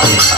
Thank you.